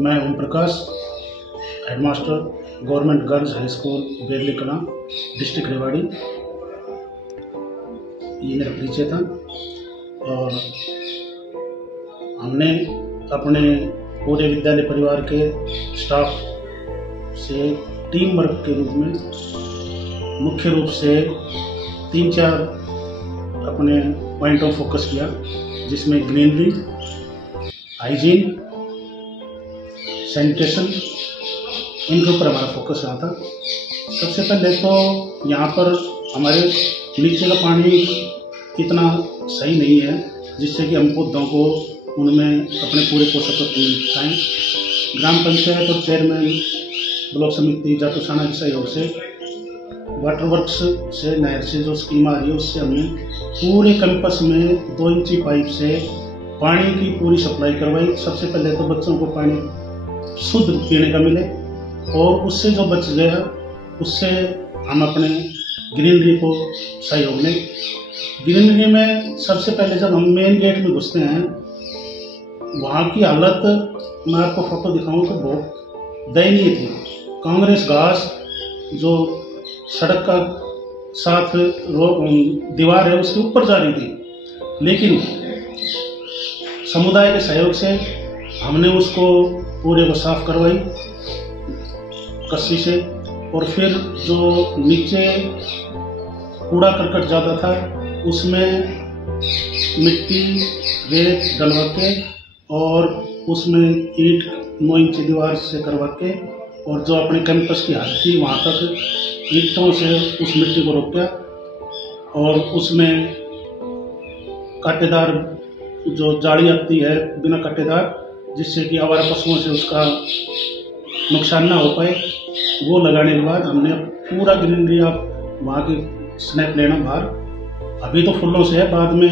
मैं Om Prakash, headmaster government girls high school Berli Kalan, district Rewari. ये मेरा परिचय था और हमने अपने पूरे विद्यालय परिवार के स्टाफ से टीम वर्क के रूप में मुख्य रूप से 3-4 अपने पॉइंट ऑफ फोकस किया, जिसमें ग्रीनरी, हाइजीन, सैनिटेशन, इनके ऊपर हमारा फोकस रहा था। सबसे पहले तो यहाँ पर हमारे नीचे का पानी इतना सही नहीं है जिससे कि हम पौधों को उनमें अपने पूरे पोषक तत्व मिल पाएँ। ग्राम पंचायत और चेयरमैन, ब्लॉक समिति जातुसाना के सहयोग से वाटर वर्क्स से नहर से जो स्कीम आ रही है उससे हमने पूरे कैंपस में 2 इंची पाइप से पानी की पूरी सप्लाई करवाई। सबसे पहले तो बच्चों को पानी शुद्ध पीने का मिले और उससे जो बच गया उससे हम अपने ग्रीनरी को सहयोग लें। ग्रीनरी में सबसे पहले जब हम मेन गेट में घुसते हैं वहाँ की हालत मैं आपको फोटो दिखाऊं तो बहुत दयनीय थी। कांग्रेस घास जो सड़क का साथ दीवार है उसके ऊपर जा रही थी, लेकिन समुदाय के सहयोग से हमने उसको पूरे को साफ करवाई कस्सी से। और फिर जो नीचे कूड़ा करकट ज़्यादा था उसमें मिट्टी रेत डलवा के और उसमें ईंट 9 इंची दीवार से करवा के और जो अपने कैंपस की हद थी वहाँ तक ईंटों से उस मिट्टी को रोका और उसमें कांटेदार जो जाली आती है बिना कांटेदार, जिससे कि आवारा पशुओं से उसका नुकसान ना हो पाए, वो लगाने के बाद हमने पूरा ग्रीनरी आप वहाँ की स्नैप लेना बाहर। अभी तो फूलों से है, बाद में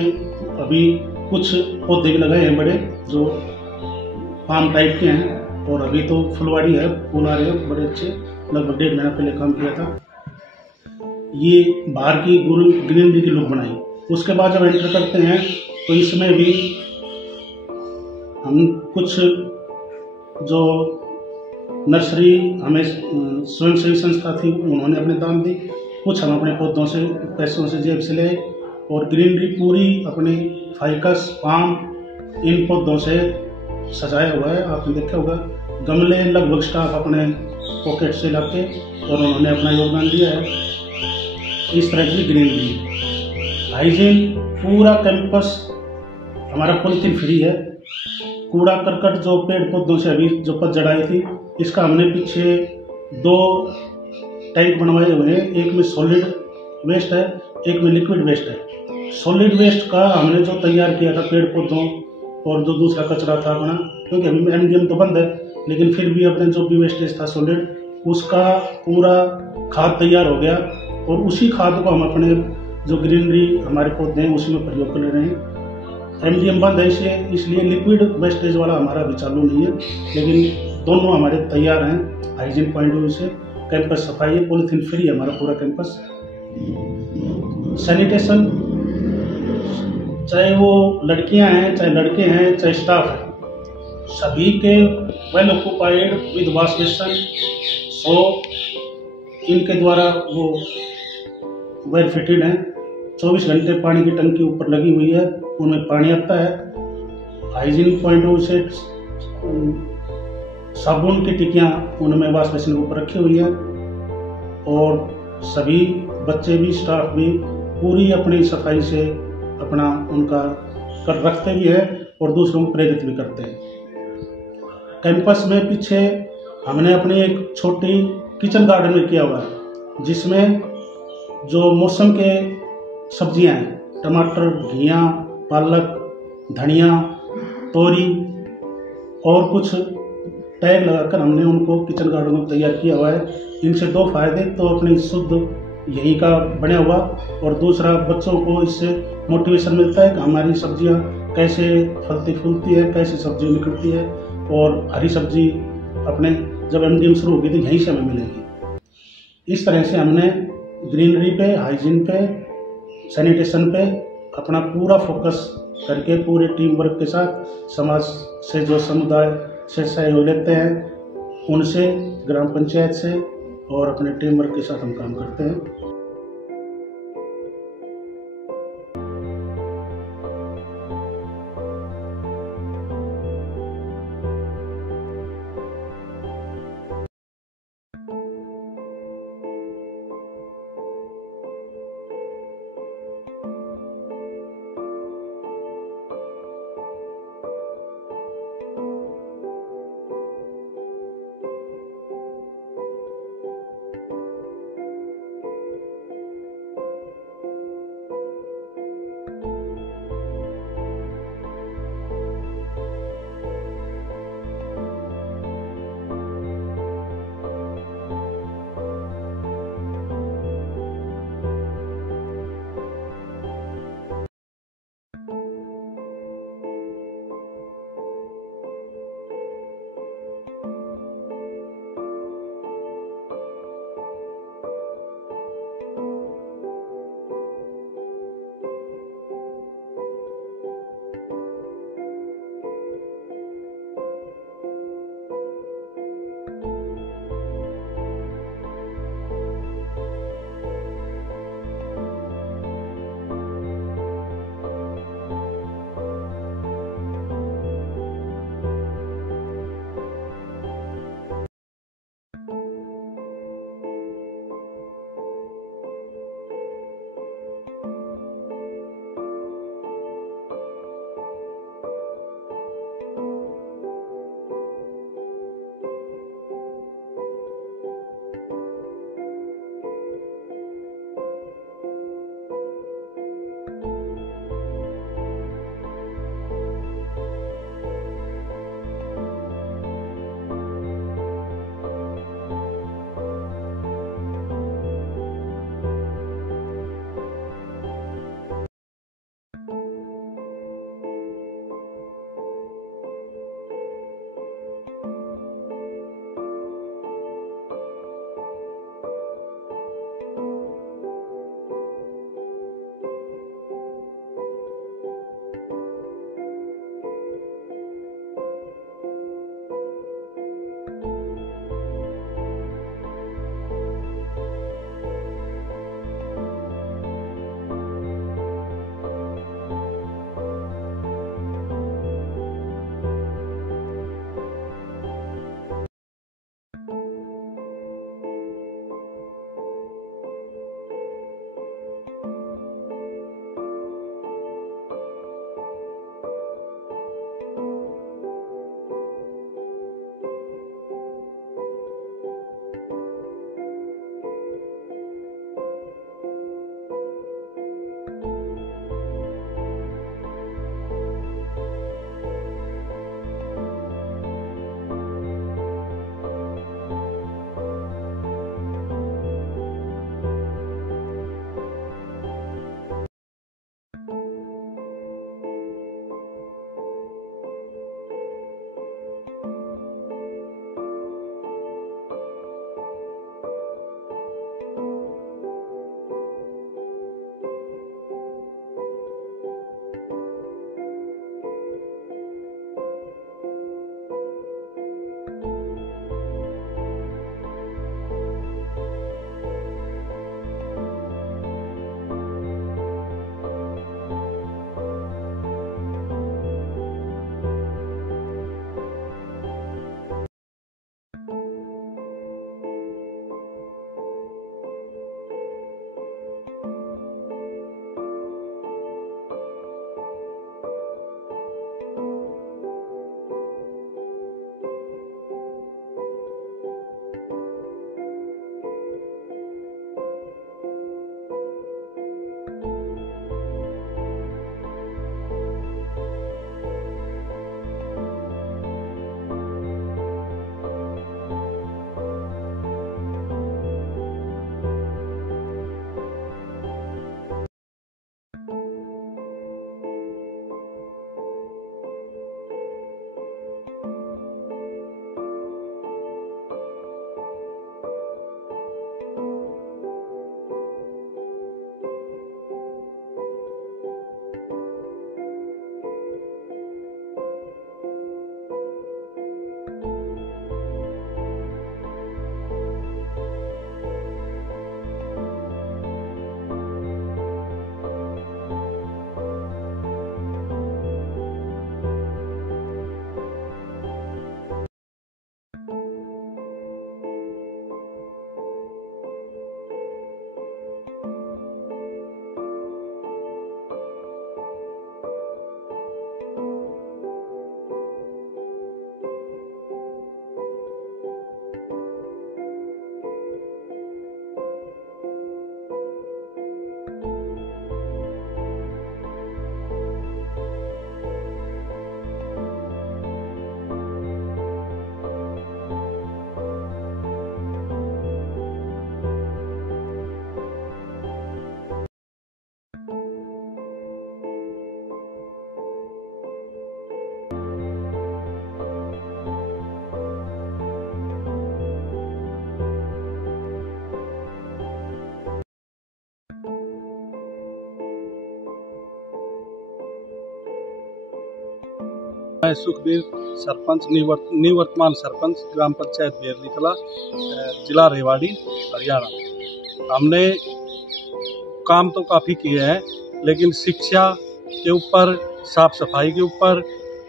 अभी कुछ पौधे भी लगाए हैं बड़े जो पाम टाइप के हैं और अभी तो फुलवाड़ी है, फूल आ रहे हैं बड़े अच्छे। लगभग 1.5 महीना पहले काम किया था। ये बाहर की ग्रीनरी की लुक बनाई। उसके बाद जब एंटर करते हैं तो इसमें भी हम कुछ जो नर्सरी हमें स्वयंसेवी संस्था थी उन्होंने अपने दान दी, कुछ हम अपने पौधों से पैसों से जेब से ले और ग्रीनरी पूरी अपनी फाइकस पाम इन पौधों से सजाया हुआ है। आपने देखा होगा गमले लगभग स्टाफ अपने पॉकेट से लाके और उन्होंने अपना योगदान दिया है। इस तरह की ग्रीनरी। हाइजीन, पूरा कैंपस हमारा पॉलीथीन फ्री है। कूड़ा करकट जो पेड़ पौधों से अभी जो पतझड़ आई थी इसका हमने पीछे 2 टैंक बनवाए हुए हैं, एक में सॉलिड वेस्ट है, एक में लिक्विड वेस्ट है। सॉलिड वेस्ट का हमने जो तैयार किया था पेड़ पौधों और जो दूसरा कचरा था अपना, क्योंकि अभी एमडीएम तो बंद है लेकिन फिर भी अपने जो भी वेस्टेज था सॉलिड उसका पूरा खाद तैयार हो गया और उसी खाद को हम अपने जो ग्रीनरी हमारे पौधे हैं उसी में प्रयोग कर रहे हैं। एमडीएम बंद है इसलिए लिक्विड वेस्टेज वाला हमारा अभी चालू नहीं है, लेकिन दोनों हमारे तैयार हैं। हाइजीन पॉइंट ऑफ व्यू से कैंपस सफाई है, पॉलीथीन फ्री है हमारा पूरा कैंपस। सैनिटेशन, चाहे वो लड़कियां हैं चाहे लड़के हैं चाहे स्टाफ है, सभी के well occupied with wash basin, soap इनके द्वारा वो वेल फिटेड हैं। 24 घंटे पानी की टंकी ऊपर लगी हुई है, उनमें पानी आता है। हाइजीन पॉइंट ऑफ व्यू से साबुन की टिकियाँ उनमें वॉश बेसिन के ऊपर रखी हुई है और सभी बच्चे भी स्टाफ भी पूरी अपनी सफाई से अपना उनका कर रखते भी है और दूसरों को प्रेरित भी करते हैं। कैंपस में पीछे हमने अपनी एक छोटी किचन गार्डन में किया हुआ है, जिसमें जो मौसम के सब्जियां हैं, टमाटर, घिया, पालक, धनिया, तोरी और कुछ टैग लगाकर हमने उनको किचन गार्डन में तैयार किया हुआ है। इनसे 2 फायदे, तो अपनी शुद्ध यहीं का बना हुआ और दूसरा बच्चों को इससे मोटिवेशन मिलता है कि हमारी सब्जियां कैसे फलती फूलती है, कैसे सब्जी निकलती है और हरी सब्जी अपने जब एमडीएम शुरू होगी तो यहीं से हमें मिलेगी। इस तरह से हमने ग्रीनरी पे, हाइजीन पे, सैनिटेशन पे अपना पूरा फोकस करके पूरे टीम वर्क के साथ समाज से जो समुदाय से सहयोग लेते हैं, उनसे, ग्राम पंचायत से और अपने टीम वर्क के साथ हम काम करते हैं। मैं सुखबीर सरपंच निवर्तमान सरपंच ग्राम पंचायत बेरली कला जिला रेवाड़ी हरियाणा। हमने काम तो काफ़ी किए हैं, लेकिन शिक्षा के ऊपर, साफ सफाई के ऊपर,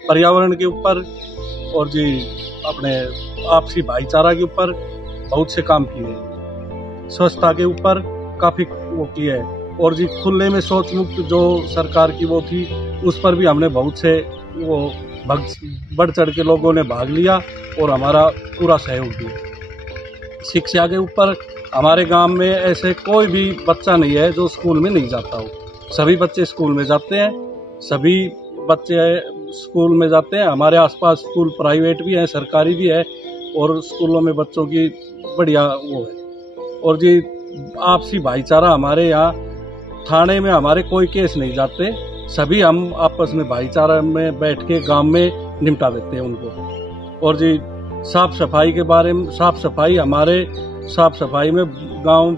पर्यावरण के ऊपर और जी अपने आपसी भाईचारा के ऊपर बहुत से काम किए हैं। स्वच्छता के ऊपर काफ़ी वो किए हैं और जी खुले में शौच मुक्त जो सरकार की वो थी, उस पर भी हमने बहुत से वो बढ़ चढ़ के लोगों ने भाग लिया और हमारा पूरा सहयोग दिया। शिक्षा के ऊपर हमारे गांव में ऐसे कोई भी बच्चा नहीं है जो स्कूल में नहीं जाता हो। सभी बच्चे स्कूल में जाते हैं, सभी बच्चे स्कूल में जाते हैं। हमारे आसपास स्कूल प्राइवेट भी है, सरकारी भी है और स्कूलों में बच्चों की बढ़िया वो है। और जी आपसी भाईचारा हमारे यहाँ थाने में हमारे कोई केस नहीं जाते, सभी हम आपस में भाईचारा में बैठ के गांव में निपटा देते हैं उनको। और जी साफ सफाई के बारे में, साफ सफाई में गांव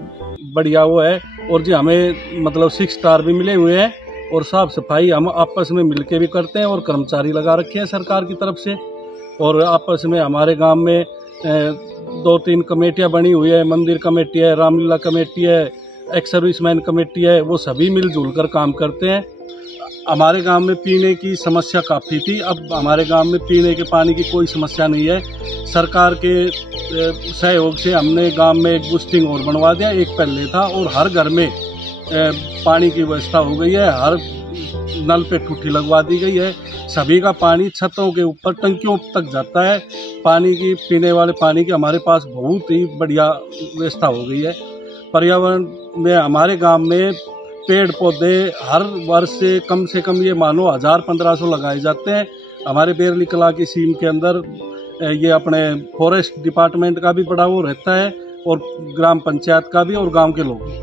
बढ़िया वो है और जी हमें मतलब 6 स्टार भी मिले हुए हैं और साफ सफाई हम आपस में मिलके भी करते हैं और कर्मचारी लगा रखे हैं सरकार की तरफ से। और आपस में हमारे गांव में 2-3 कमेटियां बनी हुई है, मंदिर कमेटी है, रामलीला कमेटी है, एक्स सर्विसमैन कमेटी है, वो सभी मिलजुल कर काम करते हैं। हमारे गांव में पीने की समस्या काफ़ी थी, अब हमारे गांव में पीने के पानी की कोई समस्या नहीं है। सरकार के सहयोग से हमने गांव में एक बूस्टिंग और बनवा दिया, एक पहले था, और हर घर में पानी की व्यवस्था हो गई है, हर नल पे टूटी लगवा दी गई है। सभी का पानी छतों के ऊपर टंकियों तक जाता है। पानी की, पीने वाले पानी की हमारे पास बहुत ही बढ़िया व्यवस्था हो गई है। पर्यावरण में हमारे गांव में पेड़ पौधे हर वर्ष से कम ये मानो 1000-1500 लगाए जाते हैं। हमारे बेरली कला की सीम के अंदर ये अपने फॉरेस्ट डिपार्टमेंट का भी बड़ा वो रहता है और ग्राम पंचायत का भी और गांव के लोग भी।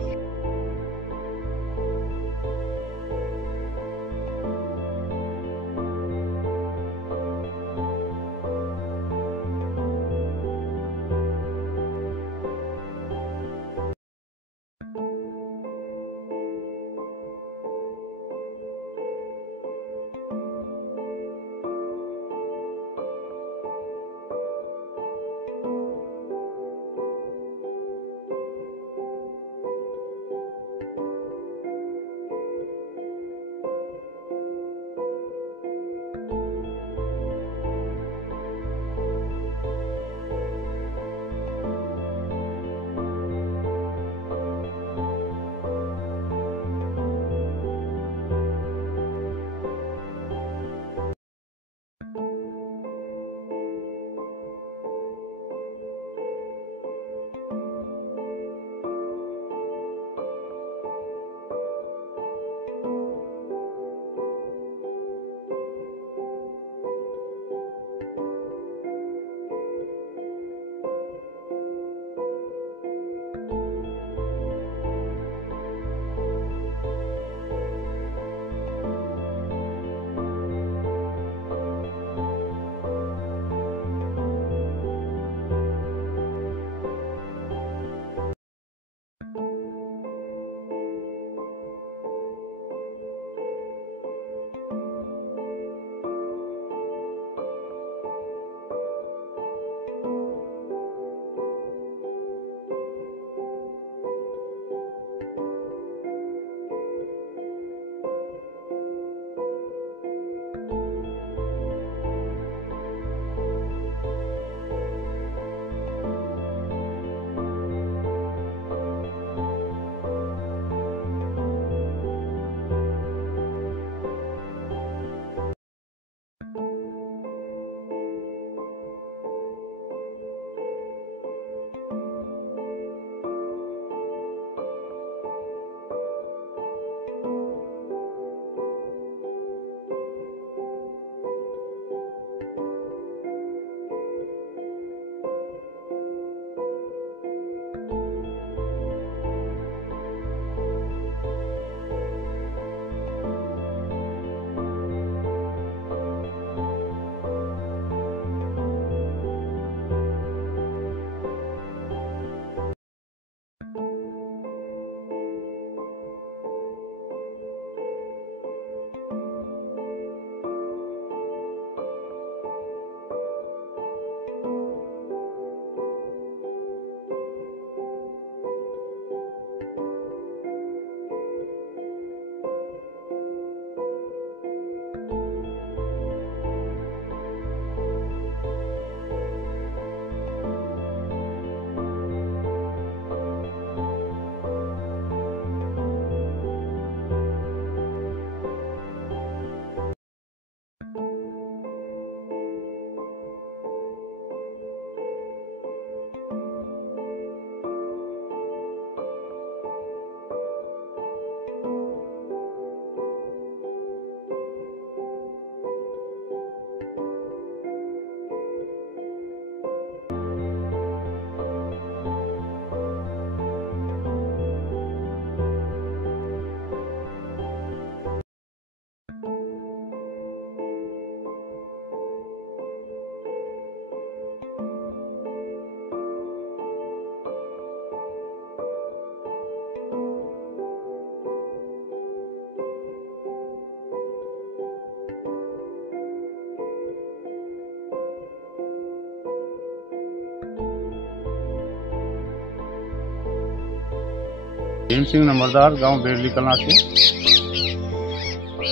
भीम सिंह नंबरदार, गांव बेरली कला से।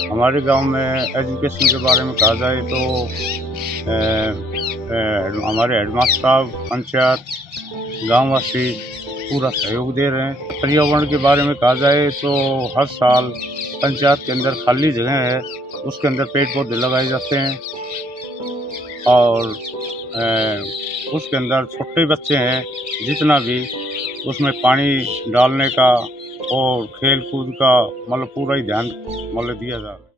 हमारे गांव में एजुकेशन के बारे में कहा जाए तो हमारे हेडमास्टर साहब, पंचायत, गांववासी पूरा सहयोग दे रहे हैं। पर्यावरण के बारे में कहा जाए तो हर साल पंचायत के अंदर खाली जगह है, उसके अंदर पेड़ पौधे लगाए जाते हैं और उसके अंदर छोटे बच्चे हैं जितना भी उसमें पानी डालने का और खेल कूद का मतलब पूरा ही ध्यान दिया जा रहा है।